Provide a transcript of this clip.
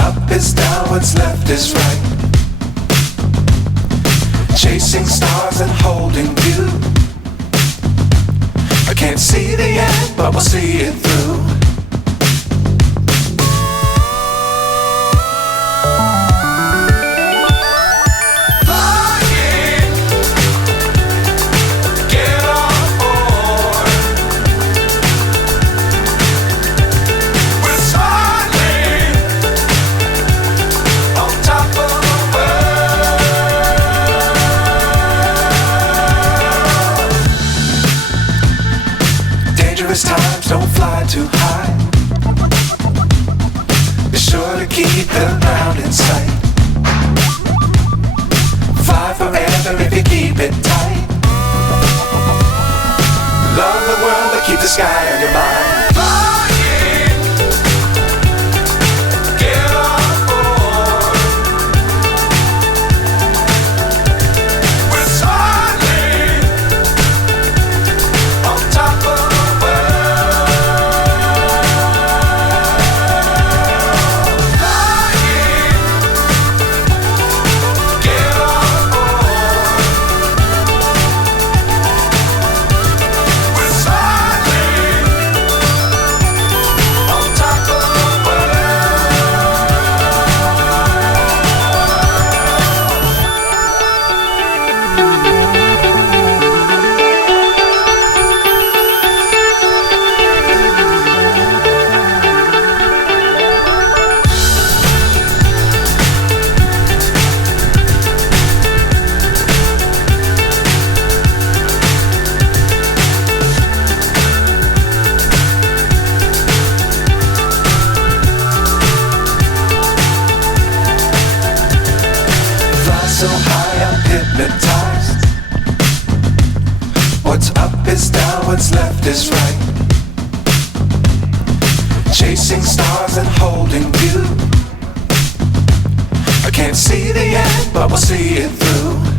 up is down, what's left is right. Chasing stars and holding you. I can't see the end, but we'll see it through. Times don't fly too high. Be sure to keep the ground in sight. Fly forever if you keep it tight. Love the world but keep the sky on your mind. So high I'm hypnotized. What's up is down, what's left is right. Chasing stars and holding you. I can't see the end, but we'll see it through.